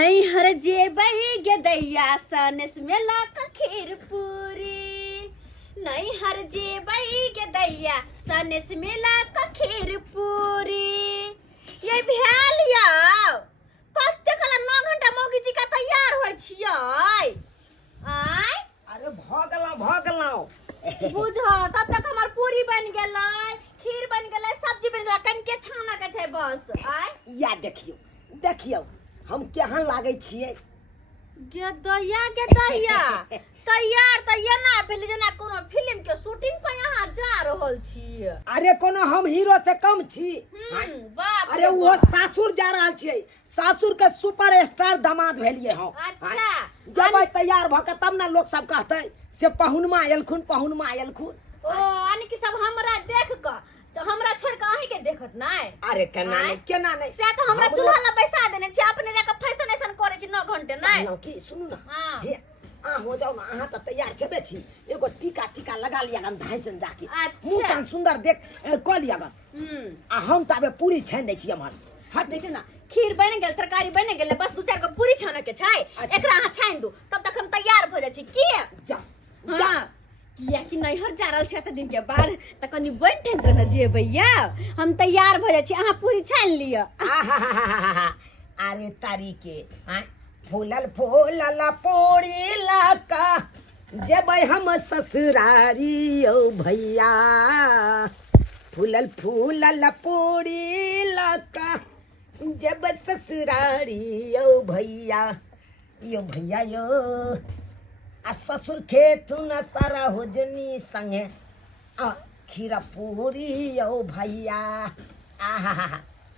नहीं हर जे बही गे दैया सनस में लाका खीर पूरी। नहीं हर जे बही गे दैया सनस में लाका खीर पूरी। ये भेलिया कते कला 9 घंटा मौगी जी का तैयार होय छियै आय। अरे भगलाओ बुझ तब तक हमर पूरी बन गेलै, खीर बन गेलै, सब्जी बन गेलै, कनिके छाना के छै बस आय। या देखियो हम केहन लागे छियै। गे दैया तैयार त एना भेल जेना कोनो फिल्म के शूटिंग पर यहाँ जा रहल छी। अरे कोनो हम हीरो से कम छी? बाप अरे वो सासुर जा रहल छियै, सासुर के सुपरस्टार दामाद भेलिए हम। अच्छा जब तैयार भ के तब ना लोग सब कहते से पहुनमा एलखुन। ओ यानी कि सब हमरा देख क हमरा छोड़ के अहीं के देखत नै। अरे केना नहीं से त हमरा चूल्हा ला बैसा देने छी, अपने जाके फैशन ऐसन करे छी 9 घंटे नै। की सुनू ना, हां हे आ हो जाओ ना, अहाँ त तैयार छबे छी। एगो टीका लगा लिया गन धाइसन जाके, मुंह कान सुंदर देख क लिया गन। आ हम त अबे पूरी छान दै छी हमर। हां देखिए ना, खीर बन गेल, तरकारी बन गेल, बस 2-4 गो पूरी छाने के छै। एकरा अहाँ छान दू तब तक हम तैयार भ जाय छी। की जा किया कि नैहर जा रहल छै त दिन के बाद त कनी बन ठन के न जेबैया। हम तैयार भ जाय छी, अहाँ पूरी छान लिया। अरे तारी के फूलल पोड़ी लाका जेबै हम ससुरारी ओ भैया। फूलल पोड़ी लाका जब ससुरारी ओ भैया। यो भैया यो आ ससुर खेत न सारा होजनी संगे खीरा पूरी यो भैया।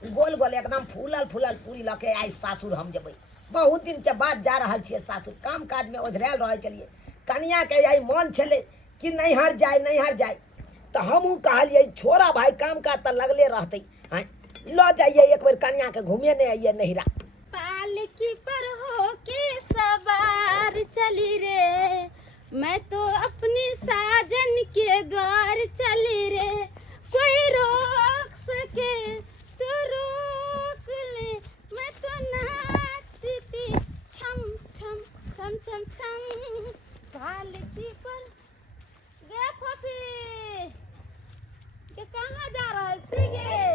गोल एकदम फूलल पूरी लके आई सासुर हम जेबै। बहुत दिन के बाद जा रहल छियै सासुर, काम काज में ओझरायल रहे चलिए। कनिया के आई मन छले कि नैहर जाए तो हमहू कहलिए छोरा भाई काम का तो लगले रहते, लो जाइए एक बार कनिया के घूमे ने आइए नैहरा। पालकी पर होके सवार चली रे, मैं तो अपनी साजन के द्वार चली रे। कोई रोक सके तो रोक ले, मैं तो नाचती छम छम छम छम छम। पालकी पर गे फफी के कहाँ जा रहल छी गे?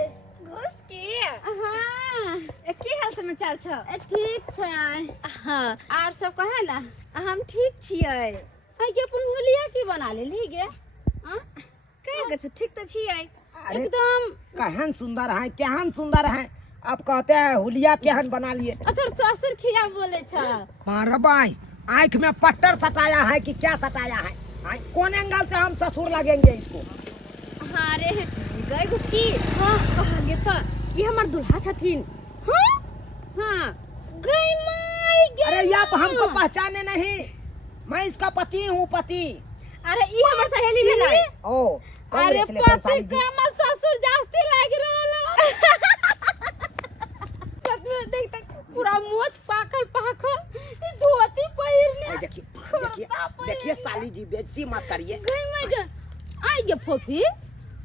घुस की हाँ की हाल समाचार छ? ठीक छै। हाँ आर सब कहे ना हम ठीक छियै। आई के अपन हुलिया की बना लेली गे? हां कह गे ठीक त छियै एकदम। केहन सुंदर है आप कहते हैं हुलिया केहन बना लिए। अतर ससुर खिया बोले छ। मारा भाई आँख में पट्टर सटाया है कि क्या सटाया है? कौन एंगल से हम ससुर लगेंगे इसको? हाँ रे गए घुसकी। हाँ कहलिए तो ये हमार दुल्हा छथिन। हाँ गई माई गे। अरे आप हमको पहचाने नहीं, मैं इसका पति हूँ। अरे ये हमार सहेली भेलै। ओ अरे पति का मत ससुर जास्ती लाग रहल। सच में देख तक पूरा मोछ पाकल धोती पहिरने। देखिए साली जी बेइज्जती मत करिए। गई माई गे आई गे फफी,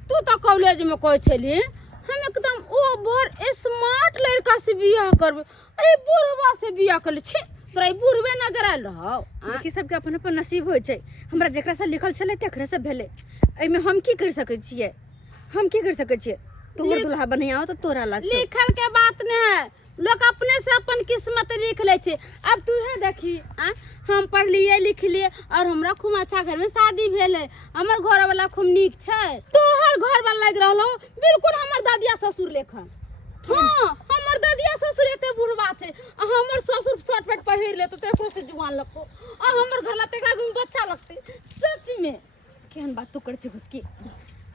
तू तो कॉलेज में कह छली हम एकदम ओवर स्मार्ट लड़का से बियाह करबे, ए बुढ़वा से बियाह कर ले छी। तोरा बुढ़वे नजर आल रहो। कि सबके अपन अपन नसीब होय छै, हमरा जेकरा से लिखल छले तेकरे से भेले। ए में हम की कर सकै छियै? तोहर दुल्हा बनिया तो तोरा ला लिखल के बात ने है, लोग अपने से अपन किस्मत लिख ले छे। अब तू है देखी हम पढ़ लिए लिख लिए और हमरा खूब अच्छा घर में शादी भेल है। हमर घर वाला खूब नीक छै। तोहर घर वाला लग रहलो बिल्कुल हमर दादिया ससुर लेखन। हाँ हमर दादिया ससुर एते बुढ़वा छे, हमर ससुर शर्ट पैंट पहिर ले तो तेकरो से जुआन लगतो, और हमर घर ला तेकरा गुम बच्चा लगते। सच में केहन बात तो कर छै घुसकी।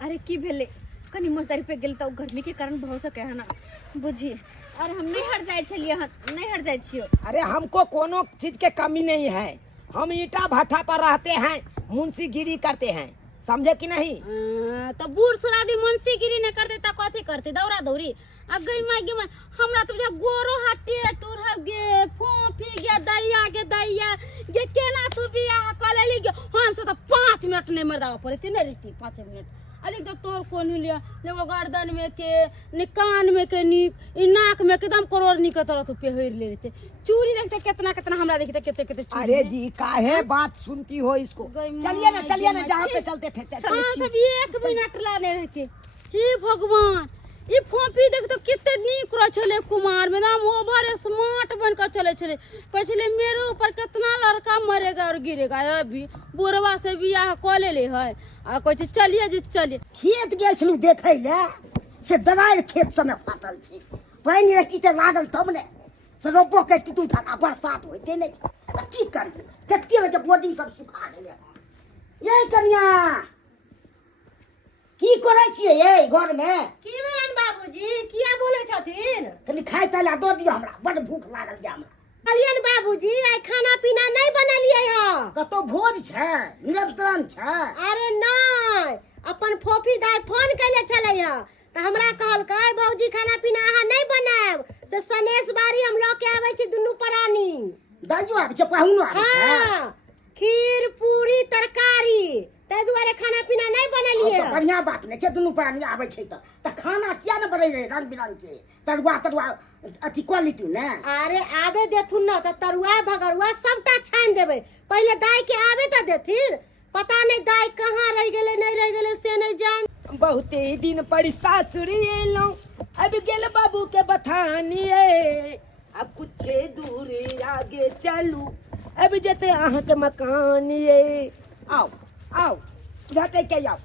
अरे की भेले कनी मजदारी पे गेल त गर्मी के कारण भ सके है ना, बुझी। और हम नैहर जाय छियो। अरे हमको कोनो चीज के कमी नहीं है, हम ईटा भट्ठा पर रहते हैं, मुंशीगिरी करते हैं, समझे कि नहीं? तो बूढ़ सुरादी मुंशीगिरी ने करते त कथी करते? दौरा दौरी। आ गई माई हमरा तो गोरो हटे टूर गे फोफी गे दैया गे केना तू बियाह कर लेली गे? हम से तो 5 मिनट नहीं मरदावा पड़े न रीति 5 मिनट। अलिक तो तोर कोन लिया ने गर्दन में के ने कान में के नी नाक में एकदम करोड़ नी के तरह तू पहिर ले छे चूड़ी देखते कितना कितना हमरा देखते कितने कितने चूड़ी अरे जी काहे बात सुनती हो इसको। चलिए ना जहाँ पे चलते थे सब 1 मिनट लाने रहते। हे भगवान ये फोफी देख तो कितने नीक रह छले कुमार में नाम ओवर स्मार्ट बन कर चले छले कह छले मेरे ऊपर कितना लड़का मरेगा और गिरेगा अभी बुढ़वा से बियाह क ले है आ कह चलिए जी चलिए खेत गेल छलू देखै ले से दरार खेत समय फाटल छै पानी रहती त लागल तब ने से रोपो के टिटू था बरसात होते नहीं त की करिए कत्ते में के बोर्डिंग सब सुखा गेल ये कनिया की करे छिए ये घर में की भेलन बाबूजी किया बोले छथिन कनी खाय तला दो दियो हमरा बड़ भूख लागल जा हमरा कलियन बाबूजी आई खाना पीना नहीं बनलिए ह कतो भोज छै निरंतरन छै। अरे नहीं अपन फोफी दाई फोन कैले छले ह त हमरा कहलकै भौजी खाना पीना अहाँ नहीं बनाएब से सनेश बारी हम ल के आबै छी दुनू प्राणी दाइयो आबै छै पाहुनो आबै छै। हां खीर पूरी तरकारी तै दुआरे खाना पीना नहीं बनलिए तो बढ़िया बात नहीं छै दुनू प्राणी आबै छै त खाना किया न बनै रे रंग बिरंग के तरुआ अथी क्वालिटी ने। अरे आबे देथुन न त तरुआ भगरुआ सबटा छान देबे पहले दाई के आबे त देथिन पता नहीं दाई कहाँ रह गेले नहीं रह गेले से नहीं जान। बहुते दिन पर सासुरी एलो अब गेल बाबू के बथानिए अब कुछ दूर आगे चलू अब जते अहाँ के मकानिए आओ आओ घटे के आओ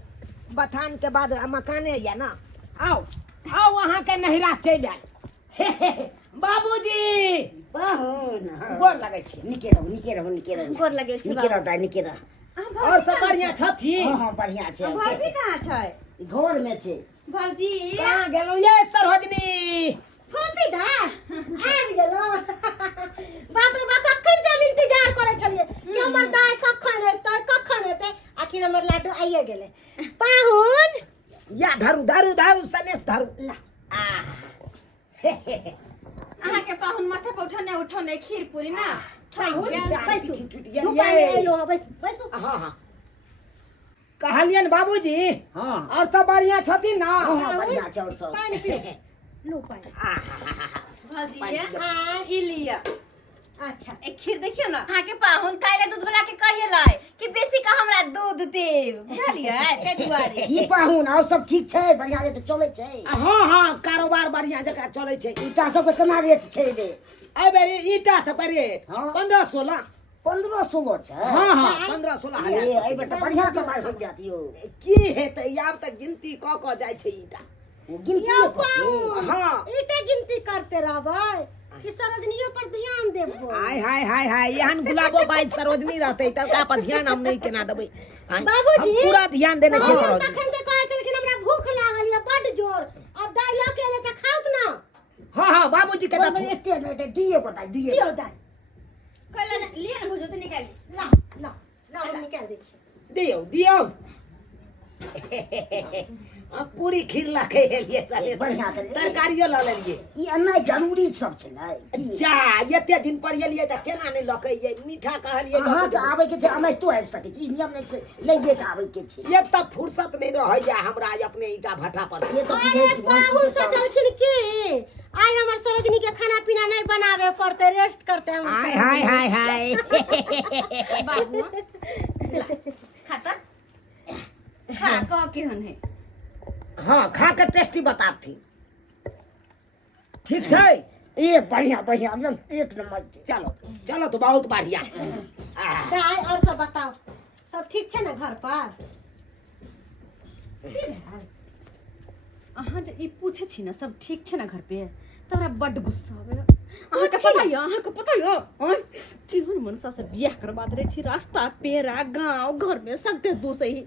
बथान के बाद मकाने या ना आओ आओ अहाँ के नहिरा चल आए बाबूजी पाहुन गोर लगै छी निके रहो गोर लगे छी निके रह और सब बढ़िया छथि। हां बढ़िया छै भौजी कहाँ छै घर में छै भौजी कहाँ गेलौ ये सरोजनी फोफी दा आबि गेलो बाप रे बाप कखन से हम इंतजार करे छलिए कि हमर दाई कखन एतै आखिर हमर लाडू आइए गेले पाहुन या धरू सनेश धरू ला आ अहाँ के पाहुन माथा पर उठाने खीर पूरी ना बैसू ये दुकाने आइलो बैसू हाँ हाँ कहलियन बाबूजी हां और सब बढ़िया छथिन ना। हां बढ़िया छै और सब पानी पी लो पानी भौजी हां ई लिया अच्छा एक खीर देखियो ना अहाँ के पाहुन काइले दूध वाला के कहिए लाए कि बेसी का हमरा दूध देब बुझलिए ते दुआरे की पाहुन और सब ठीक छै बढ़िया जे चलै छै। हाँ कारोबार बढ़िया जगह चले छै। ईटा सब के केना रेट छै रे ए बेरी ईटा सब के रेट हाँ। 15-16 15-16 छै। हाँ 15-16 ए हजार एहि बेर त बढ़िया कमाई हो जात यो की हेतै आब तक गिनती क जाइ छै ईटा गिनती यो पाहुन हाँ इटे गिनती करते रहबै कि सरोजनियो पर ध्यान देबो हाय एहन गुलाबो बाई सरोजनी रहते त का पर ध्यान हम नहीं केना देबै। बाबूजी हम पूरा ध्यान देने छै बाबूजी सरोजनी। तखन से कहै छलखिन हमरा भूख लागल या बड्ड जोर अब दाई ल के एले त खाउत ना हाँ बाबूजी के ओमे एते रेट दिए बताई दिए दियो दाई कहला लिए ना भुजो त निकाल ला हम निकाल दै छी दियो अब पूरी खीर लाके एलिए साले बढ़िया करे। तरकारियो ल लेलिए ई अन्ना जरूरी सब छै ने की जा एते दिन पर एलिए त केना नहीं लके ये मीठा कहलिए अहाँ के आबै के छै अनै तो आबि सकै छी नियम नहीं छै लइए के आबै के छै एक त फुर्सत नहीं रहैया हमरा अपने ईटा भट्टा पर से। ये तो अरे बुझै छी पाहुन सोचलखिन कि आई हमर सरोजनी के खाना पीना नहीं बनावे पड़ते रेस्ट करते हम हाय बाबू खाता खा कह केहन है हाँ खा के टेस्टी बताती ठीक छै। ए बढ़िया एकदम एक नंबर चलो तो बहुत बढ़िया। दाई और सब बताओ सब ठीक छै ना घर पर अहाँ जे ई पूछे छी ना सब ठीक छै ना घर पे तोरा बड्ड गुस्सा आवे अहाँ के पता यो केहन मनुष्य से बियाह करवा दे छी रास्ता पेरा गांव घर में सकते दू सही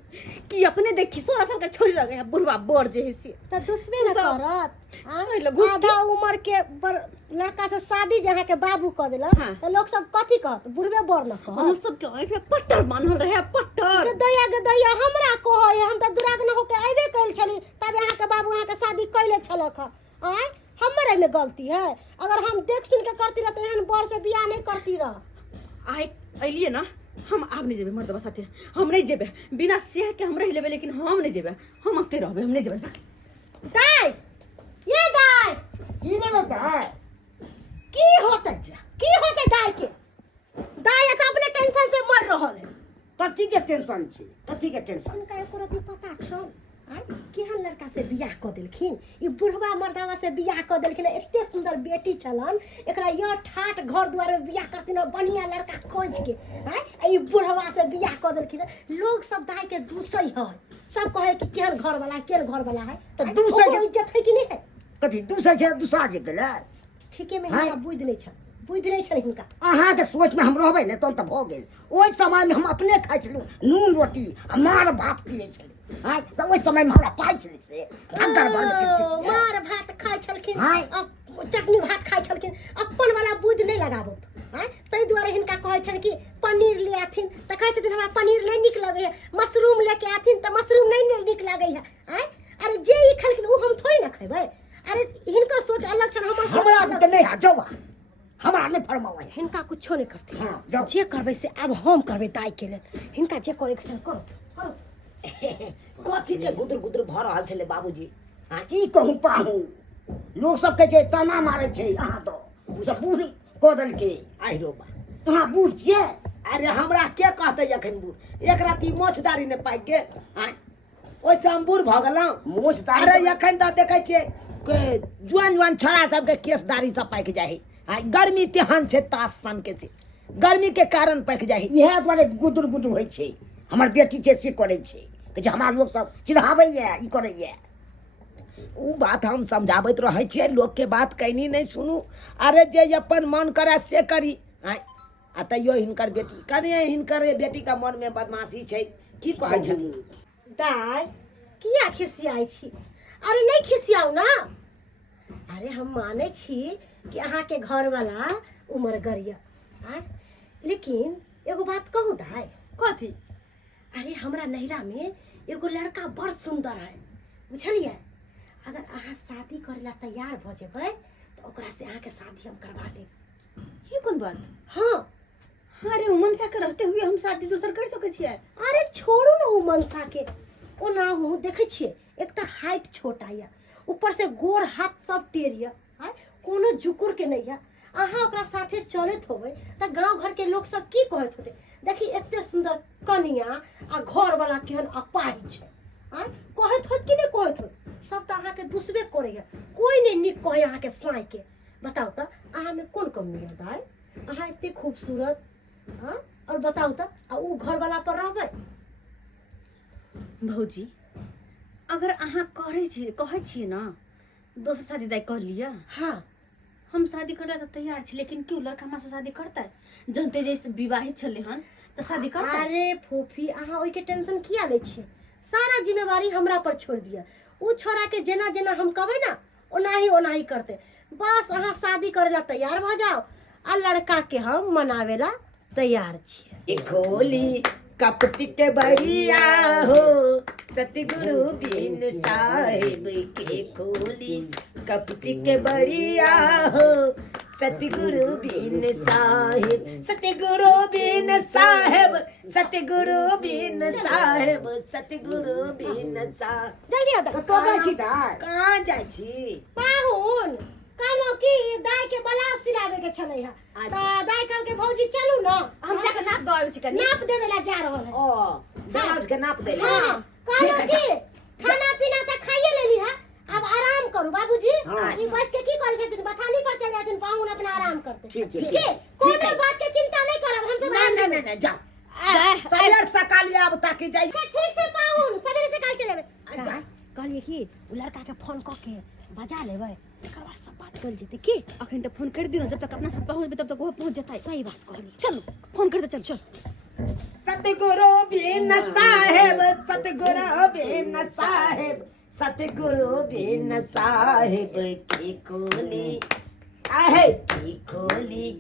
कि अपने देखी 16 साल का छोरी लगे है बुढ़वा बर जे है से त दुश्मनी न करत आधा उम्र के लड़का से शादी जहाँ के बाबू कर देला तो लोग सब कथी कहत बुढ़वे बर न कहत हम सब के आंख पे पट्टर बांधल रहे पट्टर गे हमरा कह हम त दुराग न होके आइबे कैल छली तब यहाँ के बाबू यहाँ के शादी कैले छलक आय हमर एमे गलती है अगर हम देख सुन के करती रह तो एहन बर से बियाह नहीं करती रह आय अलिए ना हम आब नहीं जेबे मर्दवा साथे, हम नहीं जेबे बिना सेह के हम रह लेबे, लेकिन हम नहीं जेबे, हम अकेले रहबे, हम नहीं जेबे। दाई ये दाई की बनत है की होते जा की होते दाई के दाई तो अपने टेंशन से मर रहल है। कथी के टेंशन छै, कथी के टेंशन? उनका एको रति पता छौ आय केहन लड़का से बियाह क देलखिन, ई बुढ़वा मर्दावा से बियाह क देलखिन, एते सुंदर बेटी छलन, एकरा यो ठाट घर दुआर में बियाह करथिन, बढ़िया लड़का खोज के आय ई बुढ़वा से बियाह क देलखिन। लोग सब दाई के दूसई है, सब कहे कि केहन घर वाला केहन घर वाला है, तो दूसई के इज्जत है कि नहीं है? कथी दूसर छै, दूसरा के देले ठीके में हिनका बुझ नहीं छ, बुझ नहीं छ हिनका। अहाँ के सोच में हम रहबै ने तहन तऽ भऽ गेल। ओहि समय में हम अपने खाइ छलहुँ नून रोटी आ मार भात पियै छलहुँ। हाँ तऽ ओहि समय में हमरा पाइ छलै से अगर बंद मार भात खाइ छलखिन, हाँ। चटनी भात खाइ छलखिन, अपन वाला बुझ नहीं लगाबत हैं। तै दुआरे हिनका कहै छन कि पनीर ले आथिन तऽ कहै छथिन हमरा पनीर नहीं निक लगैया, मशरूम लेके आथिन तऽ मशरूम नहीं निक लगैया। हैं अरे जे ई खलखिन उ हम थोड़ी ना खैबै। अरे हिनकर सोच अलग छन, हमर सोच हमरा अलग तऽ नहि है जौबा, हमरा नहि फरमाबै। हिनका कुछो नहीं करथिन। हाँ, जाओ। जे करबै से अब हम करबै दाई के लेल, हिनका जे करे के छन करो करो। कथी के गुदर गुदर भ रहल छले बाबूजी? हाँ ई कहूँ पाहूँ लोग सब कहै छै ताना मारै छै, अहाँ तो उ सब बूढ़ कऽ देलकै। आइ रो बा, अहाँ बूढ़ छियै? अरे हमरा के कहते अखन बूढ़, एक राती मोछदारी ने पाकि गेल, ओइसे हम बूढ़ भ गेलहुँ। मोछदारी अरे एखन तऽ देखै छियै जुआन जुआन छोड़ा सबके केसदारी सब पाकि जाइ है। गर्मी तेहन छै तास सन के छै, गर्मी के कारण पाकि जाइ है। इएह दुआरे गुदुर गुदुर होइ छै। हमर बेटी छै से करै छै, कहै छै हमरा लोग सब चिढ़ाबैया, ई करैया। उ बात हम समझाबैत रहै छियै, लोग के बात कैनी नहीं सुनू। अरे जे अपन मन करे से करी। आ तैयो हिनकर बेटी कने हिनकर बेटी का मन में बदमाशी छै, की कहै छथिन? दाई किया खिसियाई छी? अरे नहीं खिसियाऊ ना। अरे हम माने छी कि अहाँ के घर वाला उमर गरिया, लेकिन एगो बात कहू दाई। कथी? अरे हमरा नैरा में एगो लड़का बड़ सुंदर है, बुझलिए? अगर अहाँ शादी करेला तैयार भ जेबै तो ओकरा से अहाँ के शादी हम करवा देब। ये कौन बात? हाँ अरे उमन सा के रहते हुए हम शादी दूसर कर सकै छियै? अरे छोड़ू ना उ मनसा के, ओ ना हूँ देखे छिए एक तो हाइट छोटा या, ऊपर से गोर हाथ सब टेढ़ या, कोनो जुकुर के नहीं है। अहाँ ओकरा साथे चलत होबै त गांव घर के लोग सब की कहत होते, देखी एते सुंदर कनिया आ घर वाला केहन अपाही छै, कहत होत कि नहीं कहत होत? सब तो अहाँ के दुसबे करे है, कोई नहीं निक कहे अहाँ के साई के। बताओ तो अहाँ में कौन कमी है दाई? अहाँ इतने खूबसूरत, हाँ? और बताओ तो आ उ घर वाला पर रहबै? भौजी अगर अहाँ कहै छियै ना दोसर शादी दाई कर लिया, हाँ हम शादी करला तो तैयार छी, लेकिन क्यों लड़का हमरा से शादी करतै? जनते जैसे विवाहित छले हन तो शादी करतै? अरे फूफी अहाँ ओई के टेंशन किया ले छियै? सारा जिम्मेवारी हमरा पर छोड़ दिया। उ छोरा के जेना जेना हम कहबै ना ओनाही करते। बस अहाँ शादी करेला तैयार भ जाओ आ लड़का के हम मनावेला तैयार छियै। खोली कपटी के बढ़िया हो, सतगुरु बिन साहेब के खोली कपटी के बढ़िया हो, सतगुरु बिन साहेब, सतगुरु बिन साहेब, सतगुरु बिन साहेब, सतगुरु बिन साहेब। जल्दी आ दा। तो गई छी दाई? कहाँ जाइ छी? पाहुन कहलो कि दाई के ब्लाउज सिलावे के छलै है, त दाई कहल के भौजी चलू ना, हम जाके नाप दो आबै छी कनी। नाप देवे ला जा रहल है। ओ ब्लाउज के नाप दे ले। हाँ कहलो कि खाना पीना त खाइए लेली है, अब आराम करू बाबूजी। हाँ, ई बस के की करे छथिन, बथानी पर चल जाथिन, पाहुन अपना आराम करते। ठीक है, ठीक है, कोनो बात के चिंता नहीं करब, हम सब आराम करब। नहीं जा सवेर सकाल अब ताकि जाई। ठीक से पाहुन सवेरे से काल चलेबे। अच्छा कहलिए कि उ लड़का के फोन क के बजा लेबै, एकर बाद सब बात कर जेते की। अखन तो फोन कर दियो ना, जब तक अपना साथ पहुंचबे तब तक वो पहुंच जाता है। सही बात कहली। चल फोन कर दे, चल चल। सतगुरु बिन साहेब, सतगुरु बिन साहेब, सतगुरु बिन साहेब की खोली आहे की खोली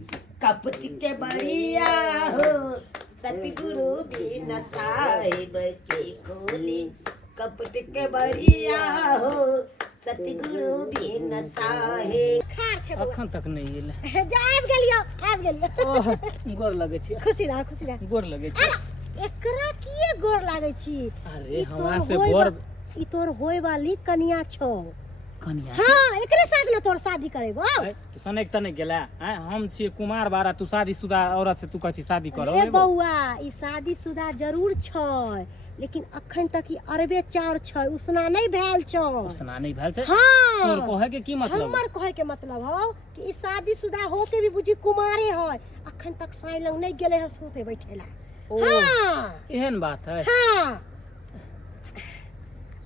कपटी के बढ़िया हो, सतगुरु बिन साहेब की खोली कपटी के बढ़िया हो, सतगुरु बिन साहे। खार छे अखन तक नहीं एले। जा आबि गेलियो ओह गोर लगे छी। खुशी रह गोर लगे छी। अरे एकरा किए गोर लागे छी? अरे ई तोर हमरा से होय बर बा- ई तोर होय वाली कन्या छौ। कन्या हाँ एकरे साथ में तोर शादी करेबो। तू सनेक त नहीं गेला हैं? हम छी कुमार बारा, तू शादीशुदा औरत से तू कहछी शादी करो। ए बौआ ई शादीशुदा जरूर छै, लेकिन अखन तक ई अरबे चार छै, उसना नहीं भेल छौ। उसना नहीं भेल छै। हाँ तोर कहे के की मतलब? हमर कहे के मतलब हो कि ई शादीशुदा हो के भी बुझी कुमारे है, अखन तक साई लंग नहीं गेले है सोते बैठेला। ओ हाँ एहन बात है। हाँ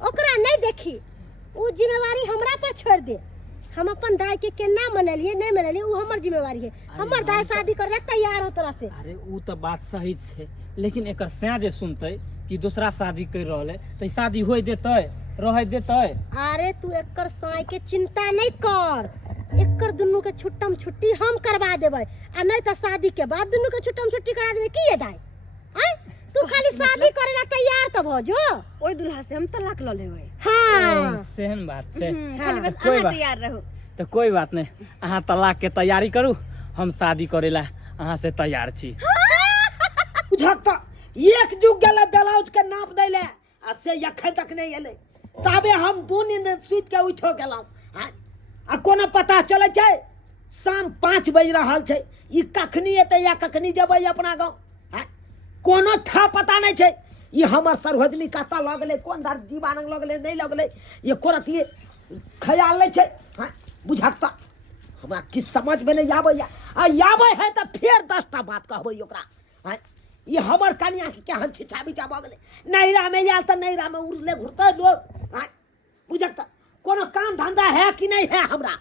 ओकरा नहीं देखी, उ जिम्मेवारी हमरा पर छोड़ दे। हम अपन दाय के केना मनलिए नहीं मनलिए उ हमर जिम्मेवारी है। हमर दाय शादी करे ला तैयार हो तोरा से। अरे उ तो बात सही छे, लेकिन एकर सैं जे सुनते कि दूसरा शादी कर रहले त शादी होय देतै, रह देतै? अरे तू एकर साई के चिंता नहीं कर, एकर दुनू के छुट्टम छुट्टी हम करवा देबै, आ नहीं तो शादी के बाद दुनू के छुट्टम छुट्टी करा देबै। की ये दाय हैं? तू खाली शादी करे ला तैयार त भ जो। ओइ दुल्हा से हम तलाक ल लेबै। हाँ सेहन बात छे। खाली बस कोई अहाँ बात- तैयार रहो। तो कोई बात नहीं, अहाँ तलाक के तैयारी करू, हम शादी करेला अहाँ से तैयार छी। बुझत एक जुग गेले ब्लाउज के नाप दै ले, आ से अखन तक नहीं एले। ताबे हम दू नींद सुत के उठो गेलहुं। आ कोनो पता चले छै शाम 5 बज रहल छै, ई कखनी एतै या कखनी जेबै अपना गांव? कोनो था पता नहीं छै। ई हमर सरहजनी कता लगले, कोन दर दीवान लगले नहीं लगले, ये कोरत ये ख्याल नहीं छै। बुझत हमरा किछ समझ में नहीं आबै, आ आबै है त फेर 10टा बात कहबै ओकरा। ये हमर कन्या के केहन छिछा बिछा भ गेलै, नैरा में आयल त नैरा में उड़ले घुरतै लोग। बुझत कोनो काम धंधा है कि नहीं है हमरा?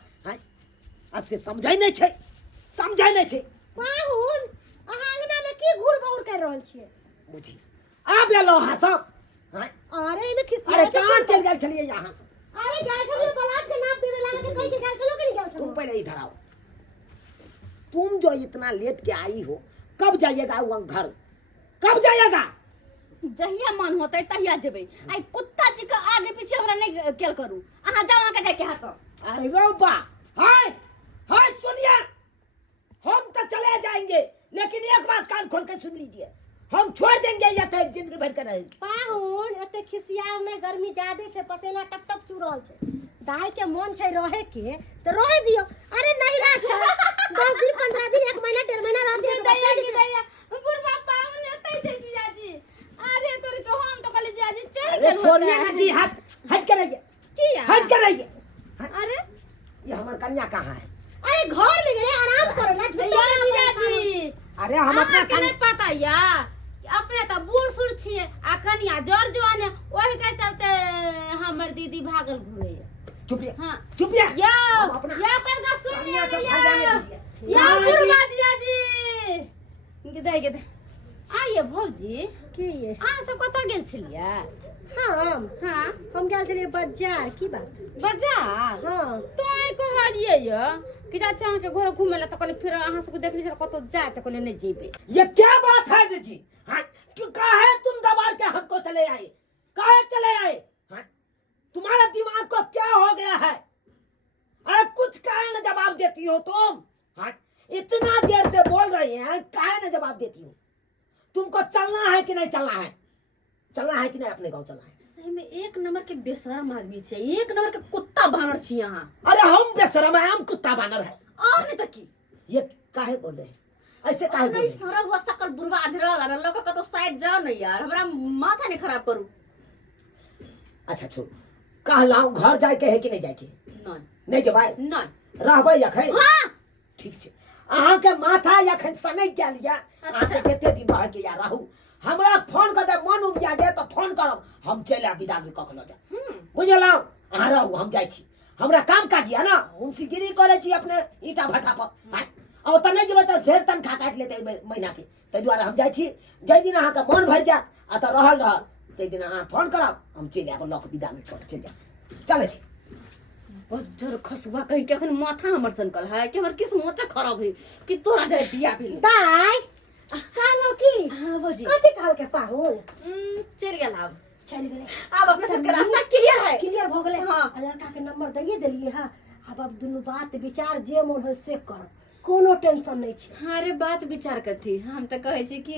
आ से समझै नहीं छै, समझै नहीं छै। पाहुन अहाँ अंगना में की घूर बौर कर रहल छियै? बुझी आब एलो अहाँ सब। अरे एमे खिसिया अरे कहाँ चल गेल छलिए यहाँ से? अरे गाय छलिए बलाज के नाप देवे लागे के कहि के गाय छलो कि नहीं गाय छलो? तुम पहले इधर आओ। तुम जो इतना लेट के आई हो, कब जाइएगा वो घर? कब जाइएगा? जहिया मन होतै तहिया जेबै। आई कुत्ता जी के आगे पीछे हमरा नहीं केल करू। अहाँ जाओ अहाँ के जाके हाथ। अरे बाबा हाय हाय सुनिए, हम तो चले जाएंगे, लेकिन एक बात कान खोल के सुन लीजिए, हम छोड़ देंगे या तो जिंदगी भर के रहे। पाहुन एते खिसिया में गर्मी ज्यादा छै, पसीना टप टप चू रहल छै। दाई के मन छै रहे के तो रहे दियो। अरे नहीं रह छै 10 दिन 15 दिन 1 महीना 1.5 महीना रह दियो। दैया की दैया बुढ़वा पाहुन एतै छै जीजाजी। अरे तोरे तो हम तो कहली जीजाजी चल अरे गेल होते। छोड़िए ना जी, हट के रहिए, किया? हट के रहिए। अरे ये हमार कन्या कहाँ है? अरे घर में गेले आराम करे ला दैया जीजाजी अरे हम अपना के नहीं पता या कि अपने तो बूढ़ सुर छिए, आ कनिया जड़ जवान है, ओही के चलते हमर दीदी भागल घुरे। चुपिए हाँ चुपिए। या हम अपना या कर का सुन कन्या से लिया घर जाने दीजिए। या हाँ, बुढ़वा जीजाजी गिदे आइए भौजी। की ये? अहाँ सब कतऽ गेल छलियै? हम गेल छलिए बाजार। की बात? बाजार? हाँ तो कहलिए य कि जा अहाँ के घर घुमे ला, तो कहलिए फिर अहाँ सबके देखली छल कतऽ जाए, तो कहलिए नहीं जेबे। ये क्या बात है जी? हाँ, क्यों काहे तुम दबाड़ के हमको चले आए? काहे चले आए? हाँ, तुम्हारा दिमाग को क्या हो गया है? अरे कुछ काहे न जवाब देती हो तुम? हाँ, इतना देर से बोल रही हैं, काहे न जवाब देती हो? तुमको चलना है कि नहीं चलना है? चलना है कि नहीं अपने गाँव चलना है? सही में एक नंबर के बेशरम आदमी छे, एक नंबर के कुत्ता बानर छी अहाँ। अरे हम बेशरम है, हम कुत्ता बानर है। और नहीं तो की? ये काहे बोले? ऐसे काहे नहीं बोले? सारा हुआ सकल बुरवा अधरल अरे लोग का तो साइड जाओ नहीं यार, हमरा माथा नहीं खराब करू। अच्छा छोड़, कहलाऊं घर जाए के है कि नहीं जाए के? नहीं नहीं जबाई नहीं। रहबै अखन? हाँ ठीक छै। अहाँ के माथा अखन सनक गेल या, अहाँ के कते दिन रह के या रहू। हमरा फोन कर दे, मन उबिया दे तो फोन करब, हम चल आ विदागी कखनो जा। बुझलौ? अहाँ रहू, हम जाइ छी। हमरा काम काज या ना, मुंशीगिरी करे छी अपने ईटा भट्ठा पर। हां, अब त नहीं जेबै त फेर तनखा काट लेतै महीना के। तै दुआरे हम जाइ छी। जै दिन अहाँ के मन भर जात आ त रहल तै दिन अहाँ फोन करब, हम चल आब लक विदागी कर चल जा। चलै छी। बज्जर खसुआ कहीं के अखन माथा हमर सनकल है कि हमर किस माथा खराब है कि तोरा जाय बिया भी दाई कालो की। हां बजी कथि काल के पाहुन चल गेल अब चल गेले अब अपने सबके रास्ता क्लियर है। क्लियर हो गेले। हाँ। आ लड़का के नंबर दइए देलिए हां। अब दुनू बात विचार जे मन हो से कर, कोनो टेंशन नहीं छै। अरे बात विचार कथी, हम तो कहे छी कि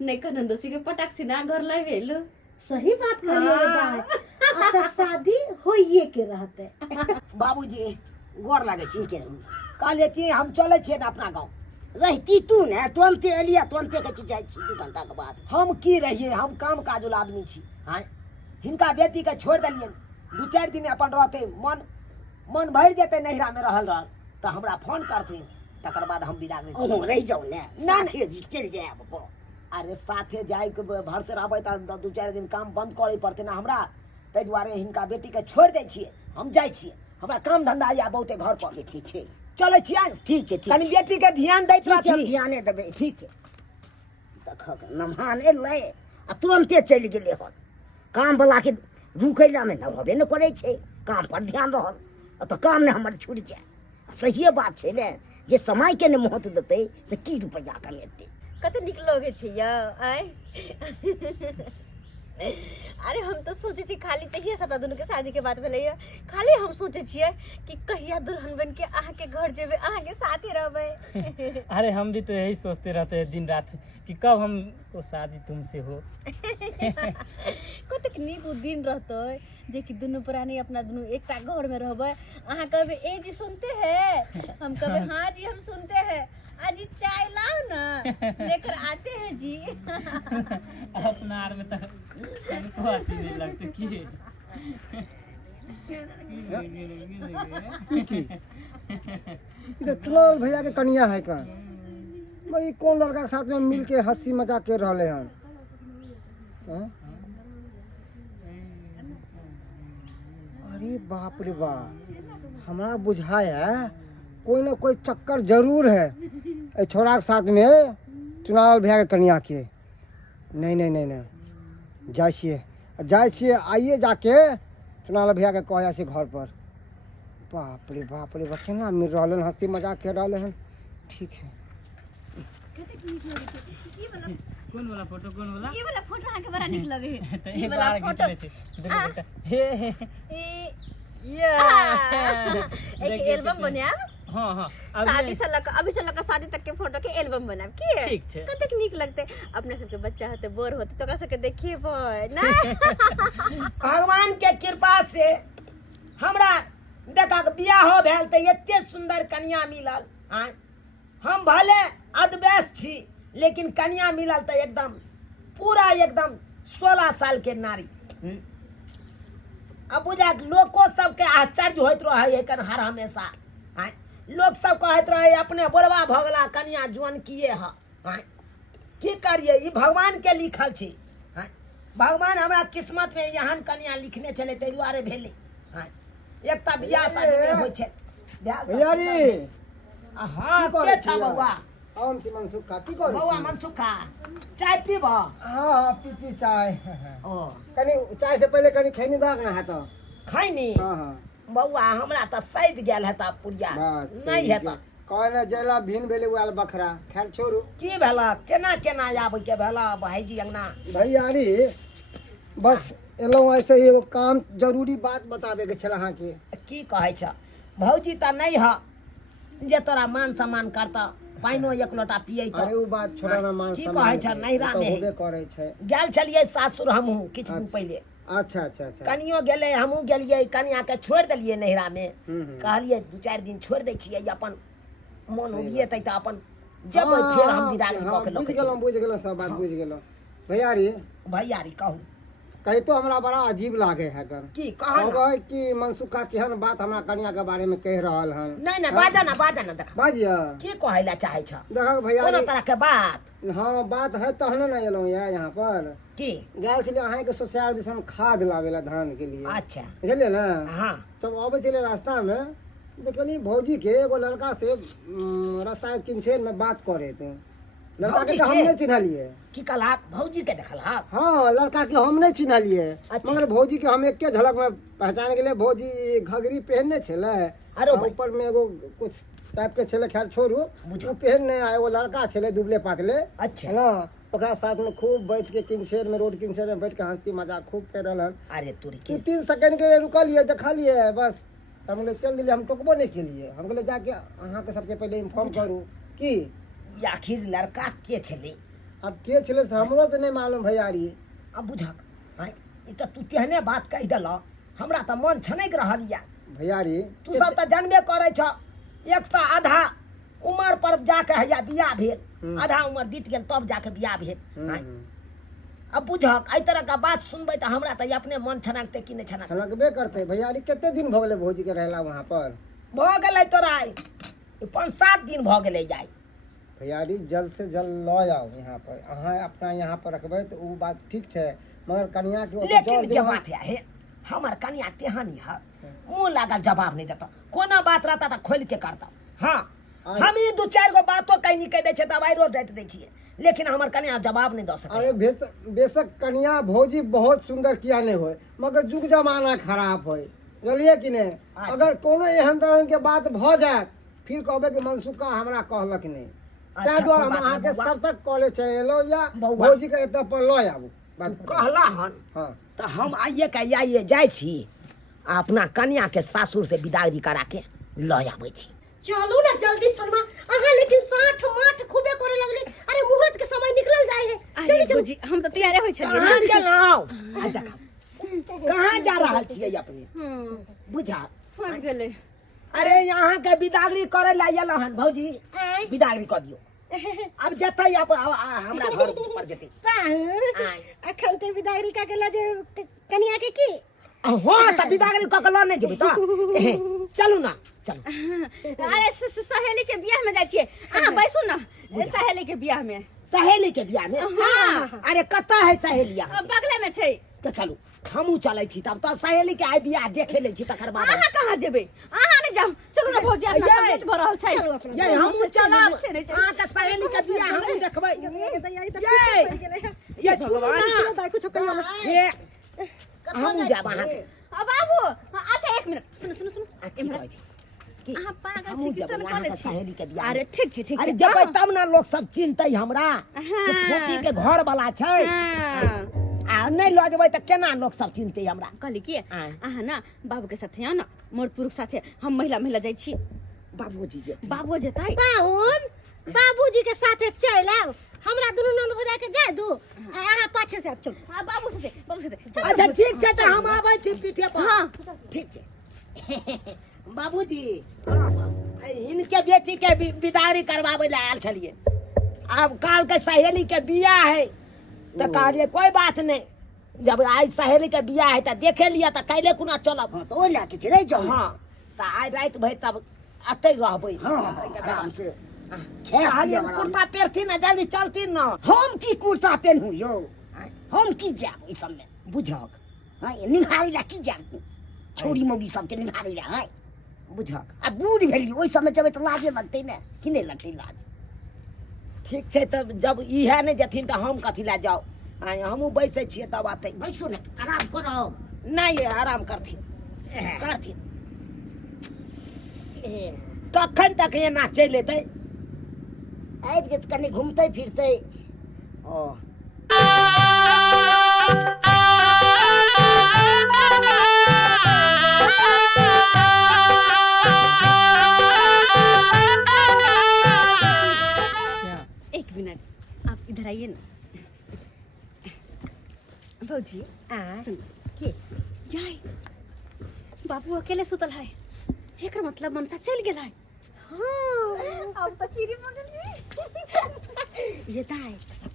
नहीं कनंदोसी के पटाक सिना घर लावे लो। सही बात कहलिए रे हाँ। भाई। आ त शादी होइए के रहते। बाबूजी गोर लागे छी के कहले कि हम चले छियै ना अपना गाँव। रहती तू ने तुरंते एलिया तुरंते के जाइ छी 2 घंटा के बाद। हम की रहिए, हम काम काज वाला आदमी छी। हाँ हिनका बेटी के छोड़ दिलिए, 2-4 दिन अपन रहते, मन भरि जेते नैहरा में रहल तो हमरा फोन करथिन, तकर बाद हम विदा ओहो रह जाओ ने ना, साथे चल जाए। अरे साथे जाए के भर से रहबै त 2-4 दिन काम बंद करे पड़ते ना हमरा, ताहि दुआरे हिनका बेटी के छोड़ दै छियै, हम जाइ छियै। हमरा काम धंधा या बहुते घर पर। ठीक छै चले छियै। ठीक छै कनी बेटी के ध्यान दैत ठीक छै रहथिन। ध्याने देबै। ठीक छै। देखक नमहान एलै आ तुरंते चलि गेलै हन। काम वाला के रुकैला में न रहबे न करे छै, काम पर ध्यान रहल त काम ने हमर छूट जाए। सहिए बात छै ने, जे समय के ने महत्व देतै से की रुपैया कमेतै। कते निक लगे छै या आय। अरे हम तो सोचे छी खाली तहिया सब दोनों के शादी के बात भेलै है, खाली हम सोचे छियै कि कहिया दुल्हन बन के अहाँ के घर जेबे, अहाँ के साथे रहबे। अरे हम भी तो यही सोचते रहते हैं दिन रात कि कब हमको शादी तुमसे हो। कतेक नीक दिन रहते जे कि दुनू प्राणी अपना दुनू एकटा घर में रहबे। अहाँ कहबे ए जी सुनते हैं, हम कहबे हाँ जी हम सुनते हैं, अजी चाय लाओ ना, लेकर आते हैं जी। अपना आर में तो हमको अच्छी नहीं लगती कि इधर तुलाल भैया के कनिया है का, बड़ी कौन लड़का के साथ में मिल के हंसी मजाक कर रहे हैं। हाँ? अरे बाप रे बाप, हमरा बुझाया कोई ना कोई चक्कर जरूर है ए छोरा के साथ में चुनाव भैया के कनिया के। नहीं नहीं नहीं नहीं, जाइ छिए आइए जाके चुनाव भैया के कह से घर पर। बाप रे बाप, केना मिल रहा है, हंसी मजाक कर रहा है। ठीक है। कौन वाला फोटो, कौन वाला? ये वाला फोटो अहाँ के बड़ा नीक लगे है। तो ये एक वाला बार फोटो खींच ले छी। देखो बेटा, हे एक एल्बम बनाब। हाँ हाँ शादी से लक अभी से लक शादी तक के फोटो के एल्बम बनाब की है? ठीक छै। कतेक नीक लगते, अपने सबके बच्चा होते बोर होते तो ओकरा सबके देखेबै ना। भगवान के कृपा से हमरा देखा बियाह भेल त एते सुंदर कन्या मिलल। हाँ हम भले अदबैस छी, लेकिन कन्या मिलल त एकदम पूरा एकदम 16 साल के नारी। अब बुझा लोको सबके आश्चर्य होइत रहे है हर हमेशा। हाँ लोग सब कहत रहे अपने बुढ़वा भगला कन्या जुअन किए है। हाँ की करिए, ई भगवान के लिखल छी। हाँ भगवान हमरा किस्मत में यहाँ कन्या लिखने चले, ताहि दुआरे भेले। हाँ एक त बियाह शादी में होइ छै। भैया रे, हाँ के छ बौआ? हम छी मनसुखा। की करू बौआ मनसुखा, चाय पीब? हाँ हाँ पीती चाय। ओ कनी चाय से पहले कनी खैनी दाग ना है तो। खैनी? हाँ हाँ बौआ हमरा त सैद गेल हेता पुरिया, बात नहीं हेता। कहने जला भिन भेले वाल बखरा। खैर छोड़ू। की भेला, केना केना आबै के भेला भाईजी अंगना? भैया रे बस एलहुँ ऐसे ही एगो काम जरूरी बात बताबे के छल अहाँ के। की कहै छ भौजी त नहीं ह जे तोरा मान सम्मान करता, पाइनो एक लोटा पियै त। अरे वो बात छोड़ा ना, मान की सम्मान कहै छ के, नैहरा वो तो में होबे करे छै। गेल छलियै सासुर हमहूँ किछु दिन पहिले। अच्छा अच्छा अच्छा। कनियो गेले, हमहूँ गेलियै, कनिया के छोड़ देलियै नैहरा में। हम्म। कहलियै 2-4 दिन छोड़ दै छियै, अपन मन उगिएतै त अपन जेबै, फेर हम विदाई कऽ के बुझ लौकै गेलहुँ बुझ गेलहुँ सब बात बुझ गेलहुँ। भैया रे भैया री कहू कही तो हमरा बड़ा अजीब लागे है कर। की कहाँ ना? कहबै कि मनसुखा केहन बात हमरा कन्या के बारे में कह रहल हन। नहीं नहीं बाजा ना देख बाजिया की कहै ला चाहै छ? देखक भैया कोनो रे, तरह के बात हाँ बात है तहने ना एलहुँ यहाँ पर। की? गेल छलियै अहाँ के सोसाइटी दिसन खाद लावेला धान के लिए। अच्छा बुझलियै ना? हाँ तब अबै छलियै रास्ता में, देखली भौजी के एगो लड़का से रास्ता के किनछेन में बात करे थे। लड़का भौजी के हम के? नहीं चिन्हलिए। की कहला? भौजी के देखला? हाँ लड़का के हम नहीं चिन्हलिए, अच्छा। मगर भौजी के हम एके झलक में पहचान गेले। भौजी घघरी पहनने छले, अरे आ भाई। ऊपर में एगो कुछ टाइप के छले। खैर छोड़ू, बुझो। वो पहनने आ एगो लड़का छले दुबले पातले। अच्छा। है ना? ओकरा साथ में खूब बैठ के किंगशेर में, रोड किंगशेर में बैठ के हंसी मजाक खूब कर रहा हन। अरे तोरी कि के 3 सेकंड के लिए रुकलिए, देखलिए बस हम लोग चल दिलिए, हम टोकबो नहीं के लिए। हम लोग जाके अहाँ के सबसे पहले इन्फॉर्म करूँ कि ई आखिर लड़का के छले। अब के छले से हमरो तो नहीं मालूम भैयारी। अब बुझक हां ई त तू तेहने बात कह देल, हमरा त मन छनक रहल या। भैयारी तू सब त जानबे करे छ, एक त आधा उम्र पर जाके हैया बियाह भेल, आधा उम्र बीत गेल तब जाके बियाह भेल। हां अब बुझक एहि तरह का बात सुनबै त हमरा त अपने मन छनकते कि नहीं छनक। छनकबे करते भैयारी। कितने दिन भ गेले भौजी के रहला वहाँ पर? भ गेलै तोरा 5-7 दिन भ गेलै जाय। भैयारी जल्द से जल्द लो आओ यहाँ पर। अहाँ अपना यहाँ पर रखबै तो वो बात ठीक है, मगर कन्या के लेकिन जे बात है हमर कन्या तेहनी है, मुंह लागल जवाब नहीं देता, कोना बात रहता था खोल के करता। हाँ हम ही 2-4 गो बातों कहीं नहीं कह दे छे, दवाई रोज डांट दे छिए, लेकिन हमर कन्या जवाब नहीं दे सके। अरे बेशक कन्या भौजी बहुत सुंदर किया नहीं होय, मगर युग जमाना खराब होय, बुझलिए कि नहीं? अगर कोनो एहन तरह के बात भ जाए फिर कहबे कि मनसुखा हमरा कहलक नहीं। ताहि द्वारे हम अहाँ के सरतक कॉलेज चले लो या भौजी के एतऽ पर लो आबू। बात कहला हन हाँ तो हम आइए के आइए जाय छी, आ अपना कन्या के सासुर से विदाई करा के ल आबै छी। चलू ना जल्दी सलमा, अहाँ लेकिन 60-माठ खूबे करे लगले। अरे मुहूर्त के समय निकल जाए है। जल्दी चलू, हम तो तैयार होय छलिए। कहाँ गेलौ? आ देखा कहाँ जा रहल छियै अपने? बुझा फंस गेले। अरे यहाँ के विदागरी करे ला आयल हन भौजी, विदागरी कर दियो। अब जतै हमरा घर पर जेतै। अखन ते विदागरी का गेला जे कन्या के की? हाँ त विदागरी क के ल नहीं जेबै त चलू ना चलू। अरे सहेली के बियाह में जाय छियै। अहाँ बैसू ना, सहेली के बियाह में। सहेली के बियाह में? हाँ। अरे कतऽ है सहेलिया? बगले में छै। तो चलू हमहूँ चलै छी, तब तो सहेली के आइ बियाह देखे ले छी, तकर बाद अहाँ कहाँ जेबै? अहाँ नहीं जाऊ, चलू ना भौजी, अपना सब्जेक्ट भर रहल छै। ये हमहूँ चलब, अहाँ के सहेली के बियाह हमहूँ देखबै। ये भगवान ये हमहूँ जाब अहाँ के। बाबू अच्छा 1 मिनट सुनो सुनो सुनो। कि अहाँ पागल हमहूँ छी, जेबै किसन अहाँ के कॉलेज छी। सहेली के बियाह। अरे ठीक छै ठीक अरे छै। जेबै तब ना लोग सब चिन्हतै हमरा से फोफी के घर वाला छै। आ नहीं ल जेबै त केना लोग सब चिन्हतै हमरा? कहली कि हाँ। अहाँ ना बाबू के साथे आना, मोर पुरुष साथे हम महिला जाय छी। बाबूजी जे बाबू जेतै। पाहुन बाबूजी के साथे चल आब, हमरा दुनू नंद भजा के जाय दू, अहाँ पाछे से आब चल। हां बाबू साथे चल। अच्छा ठीक छै त हम आबै छी पीठे पर। हाँ। ठीक छै। बाबूजी इनके बेटी के विदाई करवावे ला आयल छलिए। अब काल के सहेली के बियाह है तो कहलिए कोई बात नहीं, जब आज सहेली के बियाह है तो देखे लिया तो कैले कुना चलब। हाँ तो ओ लेके चले जाओ। हाँ तो आज रात भर तब अतै रहबै। हाँ आराम से खेत कहलिए पिया कुर्ता पेरती ना जल्दी चलती ना। हम की कुर्ता पहनू यो, हम की जाब ई सब में? बुझक हाँ निहारी ला की जाब? छोरी मोगी सबके निहारी ला है। बुझक आ बूढ़ भेली ओहि समय जेबै तऽ लाजे लगतै ने, कि नहीं लगतै लाज? ठीक छै तब जब इहे नहीं जथिन तो हम कथी ला जाओ? हमहूँ बैसे छियै तब आते। बैसो ने आराम करो। नहीं आराम करथिन तखन तक एना चलि एतै। आबि जेत कनि घूमते फिरते। ओ एक मिनट आप इधर आइए ना। भौजी सुन के याय बाबू अकेले सुतल है, एकर मतलब मनसा चल गेल है। हाँ अब तो चिरी ये दाई सब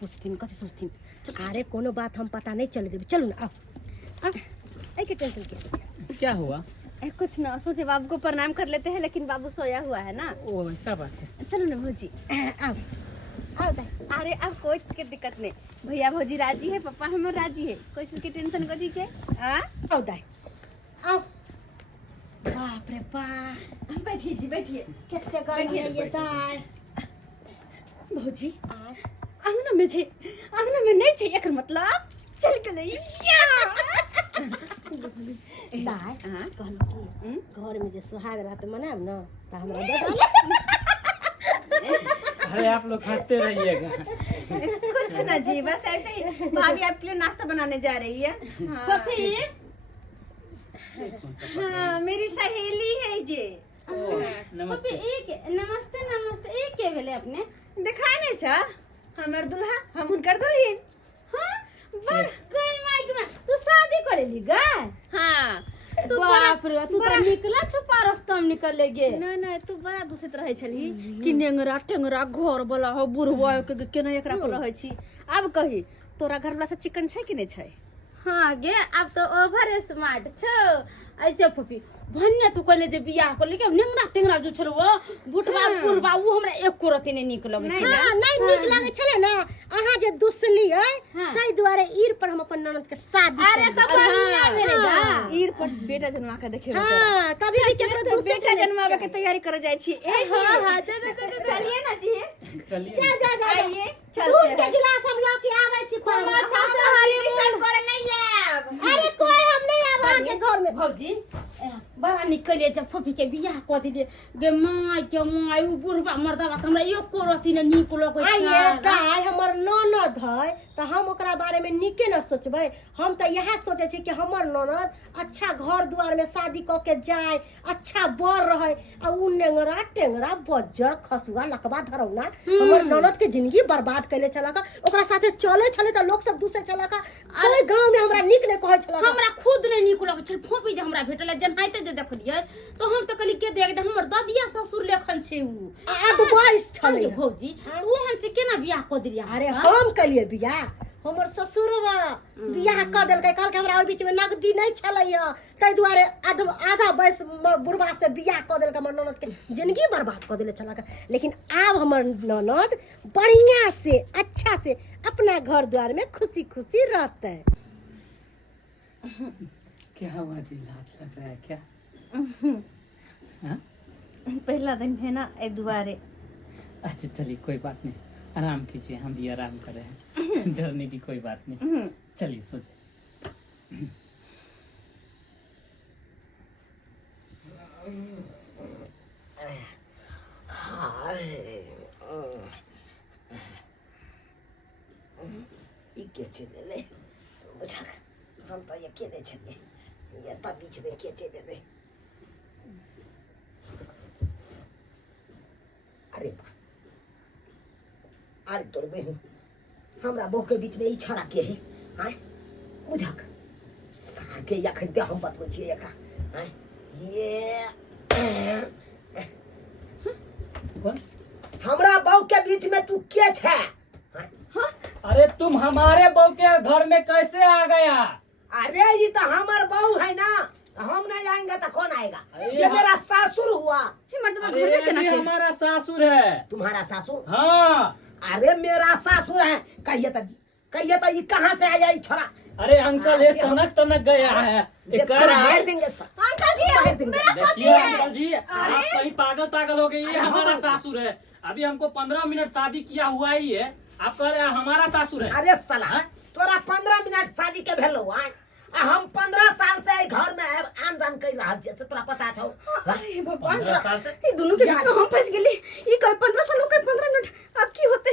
पूछथिन कथी सोचथिन। अरे कोनो बात हम पता नहीं चले देबे, चलू ना आओ। ए के टेंशन के क्या हुआ? कुछ ना, सोचे बाबू को प्रणाम कर लेते हैं, लेकिन बाबू सोया हुआ है ना। ओ ऐसा बात है। चलो ना भौजी आओ आओ दाई। अरे अब कोई चीज की दिक्कत नहीं, भैया भौजी राजी है, पापा हम राजी है, कोई चीज की टेंशन कथी के। हां आओ दाई आओ। बाप रे बाप, बैठिए जी बैठिए। कितने गर्मी है ये दाई। भौजी अंगना में छे, अंगना में नहीं छे, एकर मतलब चल गेलै दाई। हां कहलो कि घर में जे सुहाग रहत मनाब ना त हमरा अरे आप लोग हंसते रहिएगा। कुछ ना जी, बस ऐसे ही भाभी आपके लिए नाश्ता बनाने जा रही है। हाँ, पपी हाँ मेरी सहेली है ये। पपी नमस्ते। एक नमस्ते नमस्ते एक के भेले अपने। दिखाई नहीं छा हमर दुल्हा, हम उनकर दुल्हीन। हाँ बस कई माइक में तू शादी करेली गाय। हाँ तू बाप रे तू तो निकला छुपा रास्ता में निकल गे। ना तू बड़ा दूसरे रहे छली कि नेंगरा टेंगरा घर वाला हो बुढ़वा के केना एकरा पर रहे छी। अब कही तोरा घर वाला से चिकन छै कि नहीं छै? हाँ गे अब तो ओवर स्मार्ट छो। ऐसे फूफी भन्ने तू कहले जे बियाह कर लेके नेंगरा टेंगरा जो छलो बुटवा पुरवा वो हमरा एक कोरती ने निक लगे छै। हाँ नहीं निक लागे छले ना अहाँ जे दुसली है तै दुआरे ईर पर हम अपन ननद के शादी अरे तो बढ़िया भेले बा। ईर पर बेटा जन्मा के देखे हां कभी भी केकरो दूसरे बेटा जन्मावे के तैयारी कर जाय छी। ए हाँ हाँ चलिए ना जी, चलिए जा आइए दूध चलते के हैं। गिलास हम ला के आवे छी को हम अच्छा से हनीमून करे नहीं है। अरे कोई हम नहीं आवे आके घर में भौजी बड़ा निकलिए जब फूफी के बियाह कर दिए गे माय के माय उ बुढ़वा मर्दवा त हमरा एक कोरती ने निक लगे छै। आइए दाई हमर ननद है तो हम ओकरा बारे में निके न सोचबै। हम तो यह सोचे छी कि हमर ननद अच्छा घर द्वार में शादी क के जाए, अच्छा बर रहे आ उ नेंगरा टेंगरा बज्जर खसुआ लकवा धरौना हमर ननद के जिंदगी बर्बाद कैले छलका। ओकरा साथे चले छले त लोग सब दूसरे छलका। अरे गांव में हमरा निक ने कहै छलका। हमरा खुद ने निक लगे छै। फूफी जे हमरा भेटल जनहाइते जे देखलिए तो हम तो कहली के देख हमर ददिया ससुर लेखन छै उ। अब बाइस छले भौजी तू हन से केना बियाह कर दिलिया? अरे हम कलिए बियाह हमर ससुरवा बियाह क देलकै। कहल के हमरा ओइ बीच में नगदी नहीं छलैया तै दुआरे आधा बयस बुढ़वा से बियाह क देलकै। हमर ननद के जिंदगी बर्बाद क देले छलक। लेकिन अब हमर ननद बढ़िया से अच्छा से अपना घर द्वार में खुशी खुशी रहते। क्या हुआ जी, लाज लग रहा है क्या? हाँ? पहला दिन है ना ए दुआरे। अच्छा चलिए कोई बात नहीं, आराम कीजिए, हम भी आराम कर रहे हैं। डरने की कोई बात नहीं, चलिए सो जाइए। के चले ले बुझा हम तो ये केने छलिए ये त बीच में के चले ले। अरे बा अरे तोर बहन हमरा बहू के बीच में ई छड़ा के है। हां बुझा सार के या खते हम बतबै छियै एकरा। हां ये हमरा बहू के बीच में तू के छै? अरे तुम हमारे बहू के घर में कैसे आ गया? अरे ये तो हमार बहू है ना, हम नहीं आएंगे तो कौन आएगा? अरे ये मेरा सासुर हुआ। मर्दवा घर अरे में केना ये के? हमारा सासुर है। तुम्हारा सासुर? हाँ। अरे मेरा सासुर है। कहिए तो ये कहाँ से आया ये छोरा? अरे अंकल ये सनक तनक गया है। ये कह रहा है। मार देंगे सर। अंकल जी मार देंगे। देखिए अंकल जी, आप कहीं पागल हो गई। ये हमारा सासुर है। अभी हमको 15 मिनट शादी किया हुआ ही है, आप कह रहे हैं हमारा सासुर है। अरे साला तोरा 15 मिनट शादी के भेलो आय आ हम 15 साल से घर में आन जान कर रहल छियै से तोरा पता छौ? अरे भगवान 15 साल से ई दोनों के बीच में हम फंस गेली। ई कल 15 साल हो गए 15 मिनट अब की होते?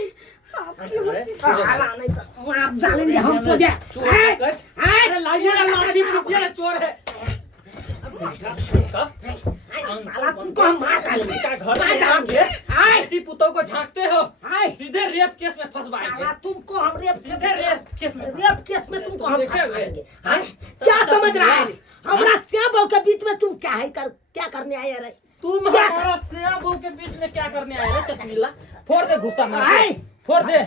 अब की होते? साला नहीं तो मार डालेंगे हम सो जा। चोर है कट। अरे लाइए ना लाठी पीटिए ना, चोर है। साला तुमको हम मार डालेंगे। का घर में जाके बेटी पुतों को झांकते हो, सीधे रेप केस में फंसवाएंगे। साला तुमको हम सीधे रेप केस में तुमको हम देखे हुए। फंसाएंगे। हाँ? क्या समझ रहा है? हमरा श्याम बहू के बीच में तुम क्या करने आए रे? तुम हमारा श्याम बहू के बीच में क्या करने आए रे चश्मिला? फोड़ दे गुस्सा मार के, फोड़ दे।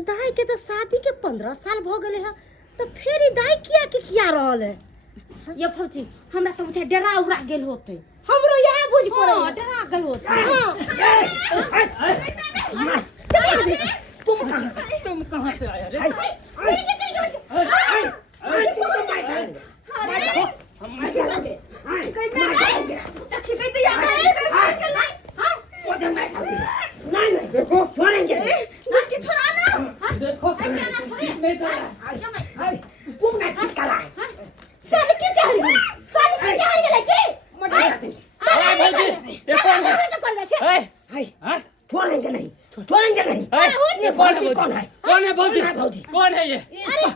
दाई के तो शादी के 15 साल भ गए हैं तो फिर ई दाई किया रहल है? ये फौजी हमरा तो बुझे डरा उड़ा गेल होते। हमरो यह बुझ पड़े। हां डरा गेल होते। तुम कहाँ से आया रे? देखो छोड़ेंगे। देखो क्या ना छोड़े? नहीं भौजी? कौन है? कौन है भौजी? कौन है भौजी? कौन है ये?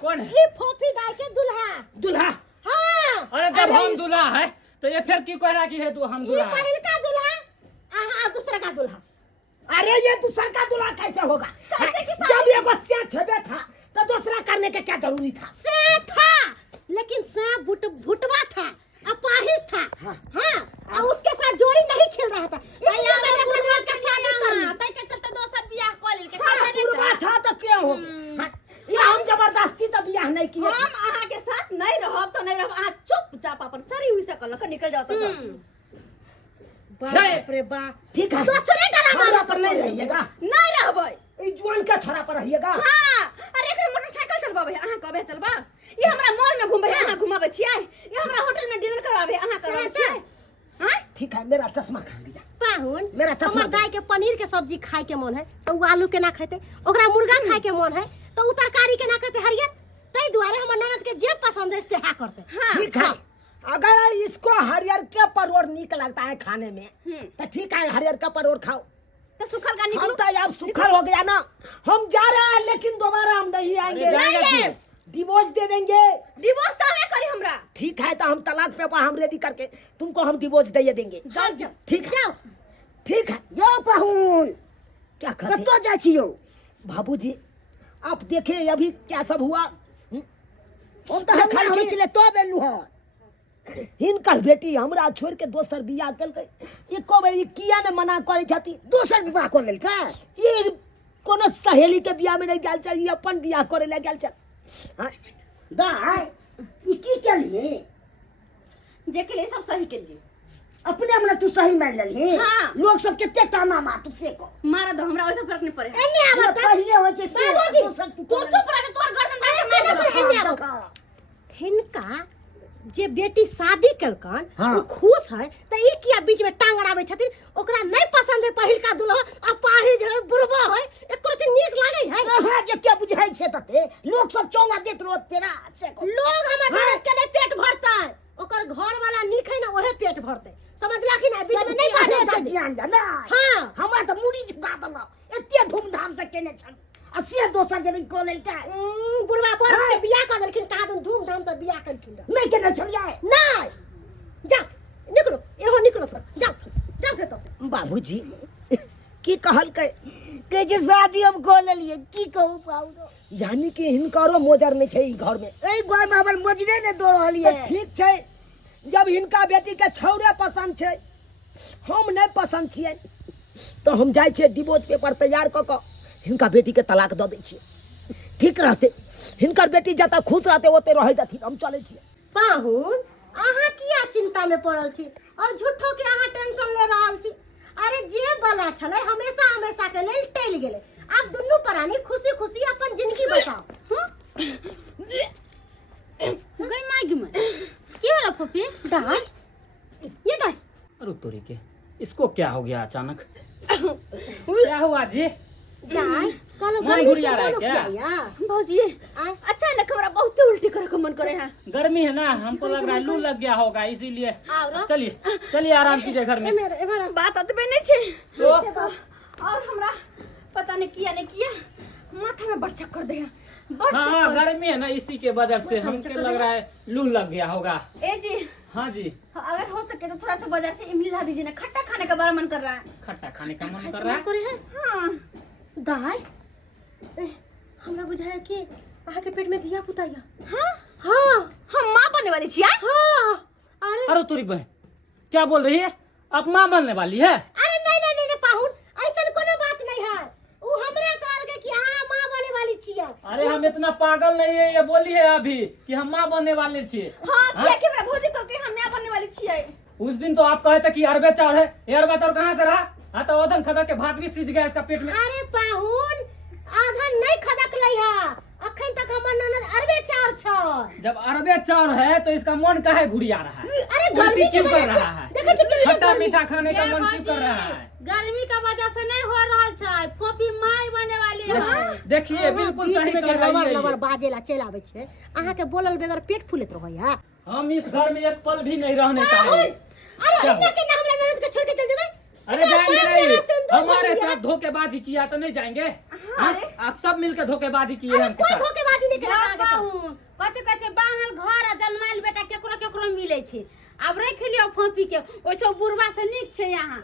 कौन है? ये फोफी गाय के दुल्हा। दुल्हा हाँ अरे जब अरे हम इस- दूल्हा है तो ये फिर क्यों कह रहा कि है तू हम ये दूल्हा है? पहिल का दुल्हा हाँ दूसरा का दुल्हा। अरे ये दूसरा का दुल्हा कैसे होगा? कैसे की जब एगो से छेबे था तो दूसरा करने के क्या जरूरी था? से था लेकिन से भुटवा था अपाहिज था। हाँ और उसके साथ जोड़ी नहीं खेल रहा था इसलिए मैंने अपने मन का शादी कर ली। तै के चलते दोसर बियाह कर लेल के हाँ, खाता नहीं बुढ़वा था तो क्या हो गया? हाँ, ये हम जबरदस्ती तो बियाह नहीं किए थे। हम अहाँ के साथ नहीं रहब तो नहीं रहब, अहाँ चुपचाप अपन सरी हुई से कल निकल जाओ तो सब। बाप रे बाप। ठीक है, दूसरे ड्रामा हमरा पर नहीं रहिएगा, नहीं रहबै। ई जुआन के छोरा पर रहिएगा। हाँ अरे एकरा मोटरसाइकिल चलबाबे अहाँ कबे चलबा? ये हमरा मॉल में घुमबे अहाँ घुमाबे छियै? ये हमरा होटल में डिनर करबाबे अहाँ करबाबे छियै? हाँ ठीक है, मेरा चश्मा खा लिया। पाहुन मेरा चश्मा हमर दाई के पनीर के सब्जी खाए के मन है तो वो आलू के ना खाते, ओकरा मुर्गा खाए के मन है तो वो तरकारी के ना खाते हरियर। तई दुआरे हमर ननद के जे पसंद है से हा करते। ठीक है, अगर इसको हरियर के परोर नीक लगता है खाने में तो ठीक है, हरियर का परोर खाओ। तो सुखल का हम निकलो। तो अब सुखल हो गया ना, हम जा रहे हैं लेकिन दोबारा हम नहीं आएंगे। अरे जाएगा नहीं, क्यों? डिवोर्स दे देंगे। डिवोर्स सावे करी हमरा। ठीक है, तो हम तलाक पेपर हम रेडी करके तुमको हम डिवोर्स दे देंगे। ठीक है, ठीक है। यो पाहुन क्या कहते कतो जाइ छियो? बाबूजी आप देखे अभी क्या सब हुआ। हम तो हम हम चले तो बेलु ह। हिनकर बेटी हमरा छोड़ के दोसर बियाह केलकै, एको बेर ई किया ने मना करै छथि? दोसर विवाह कर लेल का? ये कोनो सहेली के बियाह में नहीं गेल चल, ई अपन बियाह करे ले गेल चल। हाँ, दाई ई की केलिए? जे के लिए सब सही के लिए अपने हमने तू सही मान लेली। हाँ। लोग सब केते ताना मार तू से को। मारा दो हमरा वैसा फर्क नहीं पड़े। एने ये आवत पहले होय छे से बाबूजी, दोसर तू तू चुप रह, तोर गर्दन काट के मार दो। एने आवत। हिनका जे बेटी शादी कलकन हाँ। वो खुश है तो ई किया बीच में टांग अड़ावे छथिन? ओकरा नहीं पसंद है पहिल का दुल्हा अपाहिज है बुढ़वा है एको रति नीक लागे है। हां जे के बुझाई छे तते लोग सब चौला देत रोत पेरा से को। लोग हमर ननद के नहीं पेट भरता है, ओकर घर वाला नीक है ना ओहे पेट भरते। समझला कि ना? बीच में नहीं बाजे जाते। ध्यान जा ना। हाँ। हमरा तो मुड़ी झुका दलो एते धूमधाम से केने छन असिया दोसर जने को लेल का बुढ़वा बोल के बियाह कर देलखिन कहा धूमधाम से बियाह करखिन नहीं केने छलिए। नहीं जा निकलो एहो निकलो तो जा जा से तो। बाबूजी की कहल के जे शादी हम को लेलिए की कहू पाऊ? यानी कि हिनकरो मोजर नहीं छै ई घर में। ए गोय में हमर मोजरे ने दो रहलिए। तो ठीक छै, जब हिनका बेटी के छौरे पसंद छै, हम नहीं पसंद छियै, तो हम जाय छियै डिवोर्स पेपर तैयार क के हिनका बेटी के तलाक दे दै छियै। ठीक रहते, हिनकर बेटी जतऽ खुश रहते ओते रह देथिन, हम चले छियै। पाहुन अहाँ किया चिंता में पड़ल छी और झूठो के अहाँ टेंशन ले रहल छी? अरे जे बला छले हमेशा हमेशा के लेल टल गेले। अब दुन्नू प्राणी खुशी खुशी अपन जिंदगी बसाओ। गई मागी में की वाला फूफी? दाई ये दाई अरे तोरी के इसको क्या हो गया अचानक? क्या हुआ जी? दाई कल मन गर्मी घुरिया से रहा है बोलो क्या? क्या? भौजी अचानक हमरा बहुत उल्टी करे के मन करे है। गर्मी है ना, हमको लग रहा है लू लग गया होगा इसीलिए। आओ चलिए चलिए आराम कीजिए घर में। ए मेरा बात अतबे नहीं छे तो और हमरा पता नहीं किया नहीं किया माथा में बड़ चक्कर दे बड़ हाँ चक्कर। गर्मी है ना, इसी के वजह से हमको लग रहा है लू लग गया होगा। ए जी हाँ जी, अगर हो सके तो थोड़ा सा बाजार से इमली ला दीजिए ना, खट्टा खाने का बड़ा मन कर रहा है। खट्टा खाने का मन कर रहा है। करे है हाँ दाई हमरा बुझाया कि अहाँ के पेट में दिया पुताया। हाँ हाँ हम माँ बनने वाली छिया। हाँ अरे अरे तोरी बहन क्या बोल रही है? आप माँ बनने वाली है? अरे नहीं पाहुन ऐसा कोनो बात नहीं है। वो हमरा कहल के कि अहाँ माँ बने वाली छियै। अरे हम इतना पागल नहीं है, ये बोली है अभी कि हम माँ बनने वाले छे। हाँ क्या कि मेरा भौजी कह के हम माँ बनने वाली छियै। उस दिन तो आप कहे थे कि अरबे चावल है, ये अरबा चावल कहाँ से रहा? हाँ तो ओधन खदा के भात भी सीज गया इसका पेट में। अरे पाहुन आधा नहीं खदक लई है, अखन तक हमर ननद अरबे चाव छ। जब अरबे चावल है तो इसका मन काहे घुरिया रहा है? अरे उल्टी गर्मी के क्यों कर वजह से रहा है? देखै छी कितना खट्टा गर्मी। मीठा खाने का ए मन क्यों कर भौजी, रहा है? गर्मी का वजह से नहीं हो रहा है, फोफी माई बने वाली है। देखिए बिल्कुल सही कर रही लवर है लवर ये। बाजेला चल आवे छे, अहाँ के बोलल बगैर पेट फूलत रहै है। हम इस घर में एक पल भी नहीं रहने चाहेंगे। अरे क्या इतना के ना हमरा ननद के छोड़ के चल जेबै? अरे एकरा जाएंगे पाँच जना नहीं, सिंदूर हमारे भर लिया। साथ धोखेबाजी किया तो नहीं जाएंगे। हाँ? आप सब मिलकर धोखेबाजी किए हैं हमके कोई साथ। धोखेबाजी नहीं केलक आगे से। कहूँ कथी कहै छै बान्हल घर आ जलमाइल बेटा केकरो केकरो मिलै छै। अब रख लियो फाँपी के ओइसे बुढ़वा से नीक छै यहाँ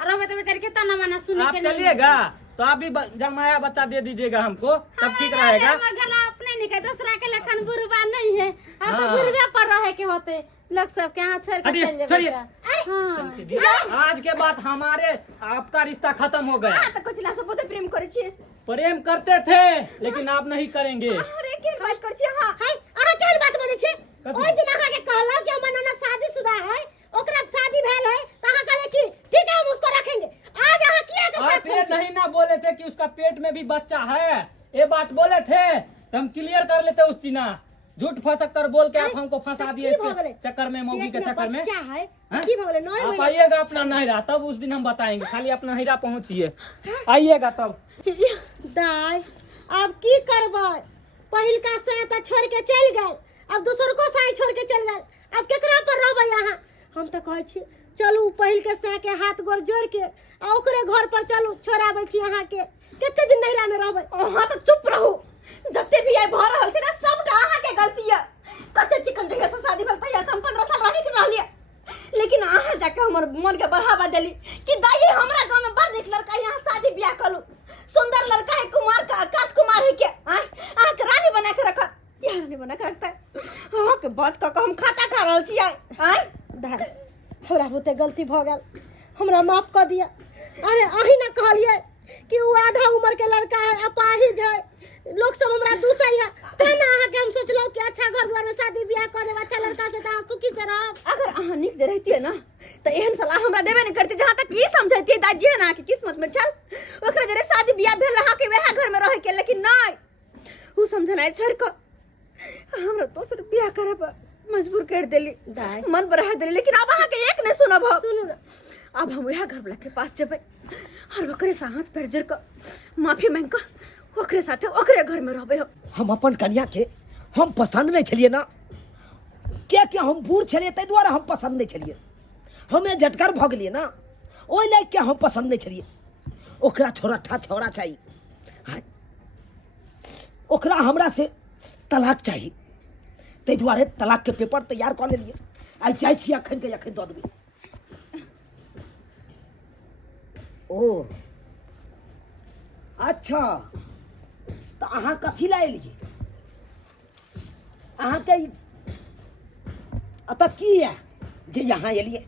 और अब तो बेचारे के तना मना सुने आप के नहीं चलिएगा तो आप भी जमाया बच्चा दे दीजिएगा हमको, तब ठीक रहेगा। हमर गला अपने नहीं के दूसरा के लखन बुढ़वा नहीं है। हम तो हाँ। बुढ़वे पर रहे के होते लोग सब के यहाँ छोड़ के हटिए, चल जाए छोड़िए। हाँ। आज के बाद हमारे आपका रिश्ता खत्म हो गया। तो कुछ ना सब बहुते प्रेम करे छिए। प्रेम करते थे लेकिन आप नहीं करेंगे। अरे केहन बात कर छिए हां। हाय अहाँ केहन बात बोलै छी? कथी? ओइ दिन अहाँ के कहलौ कि हमर ननद शादीशुदा है, ओकरा शादी भेल है, त अहाँ कहले कि ठीक है हम उसको रखेंगे। आज अहाँ किया के साथ आप ये छोड़ नहीं ना बोले थे कि उसका पेट में भी बच्चा है, ये बात बोले थे तो हम क्लियर कर लेते उस दिन। झूठ फसक कर बोल के आप हमको फंसा दिए इसके चक्कर में, मौगी के चक्कर में। बच्चा है हाँ? की भगले नय आप आइएगा अपना नहिरा, तब उस दिन हम बताएंगे। खाली अपना नहिरा पहुंचिए, आइएगा तब। दाय अब की करबै? पहिल का से त छोड़ के चल गेल, अब दूसर को साई छोड़ के चल गेल, अब केकरा पर रहबै यहाँ? हम त कहै छी चलू पहिल के से के हाथ गोर जोड़ के आ ओकरे घर पर चलू, छोड़ाबै छी अहाँ के। कते दिन नहिरा में रहबै? हां तो चुप रहू। जते भी आइ भ रहल छै ना सबटा अहाँ के गलती है। कते चिकन जगह से शादी भेल तहिया से हम 15 साल रानी के रहलिए, लेकिन अहाँ जाके हमर मन के बढ़ावा देली कि दाई हमरा गांव में बड़ नीक लड़का यहाँ शादी ब्याह करू, सुंदर लड़का है, कुमार का राजकुमार है के अहाँ के रानी बना के रखत। यार रानी बना के रखता है अहाँ के बात का हम खाता खा रहल छी आइ। दाय हमरा बहुते गलती भ गेल, हमरा माफ कर दिया। अरे अही ना कहलिए कि वो आधा उम्र के लड़का है, अपाहिज है, लोग सब हमरा दूसै है, तेना अहाँ के हम सोचलो कि अच्छा घर द्वार में शादी ब्याह कर देब, अच्छा लड़का से त अहाँ सुखी से रहब। अगर अहाँ निक जे रहतिए ना तो एहन सलाह हमरा देबे नहीं करती। जहाँ तक ये समझाइए दादी है ना कि किस्मत में चल ओकरा जरे शादी ब्याह भेल रहा के वह घर में रहे के, लेकिन नहीं उ समझना छोड़ कर हमरा दोसर ब्याह करे पर मजबूर कर देली, दाई। मन बढ़ा देली। लेकिन अब अहाँ के एक नहीं सुनब। सुनू ना, अब हम वह घर वाला के पास जेबै और ओकरे से हाथ पैर जोड़ कर माफी मांग कर ओकरे साथे ओकरे घर में रहबै। हम अपन कन्या के हम पसंद नहीं छलिए ना, क्या हम बूढ़ छलिए ताहि दुआरे हम पसंद नहीं छलिए। हमें झटकर भऽ गेलिए ना, ओहि लायक के हम पसंद नहीं छलिए। ओकरा छोरठा छौड़ा चाहिए, हाँ ओकरा हमरा से तलाक चाहिए, ताहि दुआरे तलाक के पेपर तैयार कर लेलिए। आइ जाइ छी अखन के अखन दऽ देबै। ओ अच्छा तो अहाँ कथी ला एलिए? अहाँ के अतः की है जे यहाँ एलिए?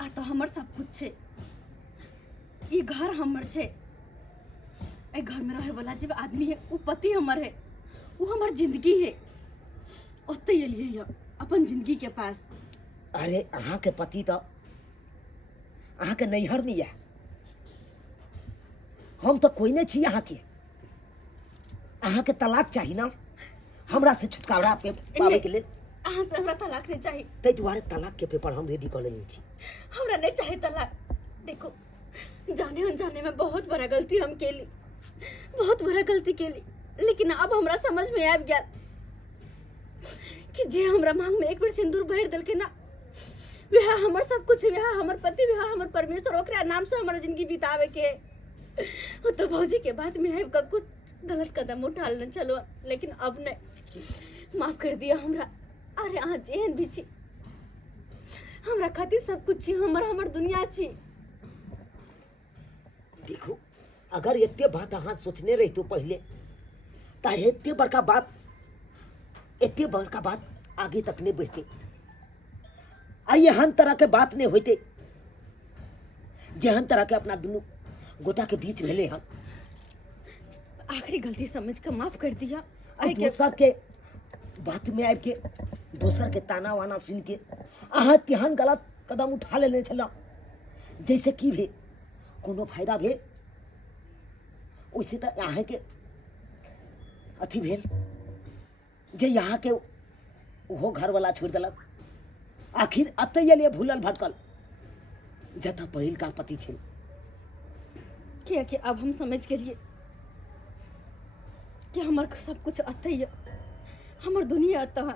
आ तो हमर सब कुछ छे, ई घर हमर छे, ए घर में रहे वाला जे आदमी है उ पति हमर है, उ हमर जिंदगी है। ओते एलिए ये अपन जिंदगी के पास। अरे अहाँ के पति तो अहाँ के नैहर नहीं है, हम तो कोई नहीं छी। अहाँ के तलाक चाहिए ना, हमरा से छुटकारा पे पावे के लिए। अहाँ से हमरा तलाक नहीं चाहिए। ताहि दुआरे तलाक के पेपर हम रेडी कर लेने छी। हमरा नहीं चाहिए तलाक। देखो जाने अनजाने में बहुत बड़ा गलती हम केली, बहुत बड़ा गलती केली, लेकिन अब हमरा समझ में आबि गया कि जे हमरा मांग में एक बार सिंदूर भर देल के ना, वह हमर सब कुछ, वह हमर पति, वह हमर परमेश्वर, ओकरा नाम से हमारा जिंदगी बितावे के। वो तो भौजी के बाद में है कुछ गलत कदम उठाल न चलो, लेकिन अब नहीं, माफ कर दिया हमरा। अरे अहाँ जेहन भी छी हमरा खातिर सब कुछ छी, हमर दुनिया छी। देखो अगर इतने बात अहाँ सोचने रही तो पहले तो इतने बड़का बात आगे तक नहीं बढ़ते। आइए हन तरह के बात नहीं होते जेहन तरह के अपना दोनों गोटा के बीच भेले हन। आखिरी गलती समझ कर माफ कर दिया। और दोसर के बात में आबि के दोसर के ताना वाना सुन के अहाँ तेहन गलत कदम उठा लेने छल, जैसे कि भे कोनो फायदा भेल, वैसे तो अहाँ के अथी भेल जे यहाँ के ओहो घर वाला छोड़ दिलक। आखिर अतै एलिए भूलल भटकल जतऽ पहिल का पति छल। किया कि अब हम समझ गेलिए कि हमर सब कुछ अतै है, हमर दुनिया अतः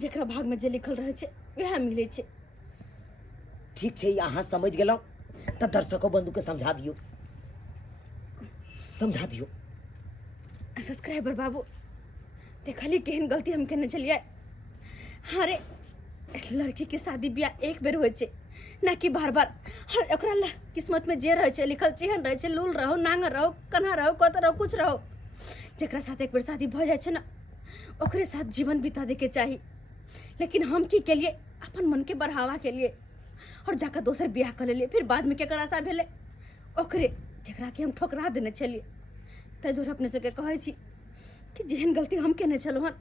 जेकरा भाग में जे लिखल रहे छे वह मिले छे। ठीक है, अहाँ समझ गेलहुँ तो दर्शकों बंधु के समझा दियो। समझा दियो। सब्सक्राइबर बाबू देखली केहन गलती हम केने छलिए। अरे लड़की के शादी ब्याह एक बेर होइ छै ना कि बार बार। हर ओकरा ला किस्मत में जे रहे छै लिखल चेहन रहे छै, लूल रहो, नांगर रहो, कन्हा रहो, कत रहो, कुछ रहो। जेकरा साथ एक बेर शादी भ जाए छै ना ओकरे साथ जीवन बिता दे के चाही। लेकिन हम की के लिए अपन मन के बढ़ावा के लिए और जाकर दोसर ब्याह कर लेलिए। फिर बाद में केकर आशा भेले ओकरे जेकरा के हम ठोकरा देने छलिए। ताहि दुआरे अपने सबके कहै छी कि जेहन गलती हम केने छलहुँ हन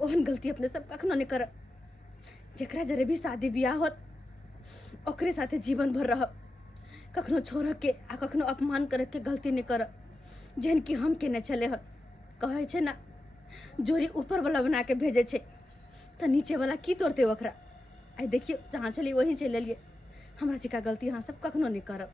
ओहन गलती अपने सब कखनो नहीं करब। जेकरा जरे भी शादी ब्याह होत ओकरे साथे जीवन भर रह, कखनो छोड़ के आ कखनो अपमान करे के गलती नहीं करब जेहन कि हम केने छले हन। कहै छै ना जोरी ऊपर वाला बना के भेजे छै तो नीचे वाला की तोड़ते ओकरा। आई देखियो जहाँ चली वहीं चल लिए। हमरा चिका गलती यहाँ सब कखनो नहीं करब।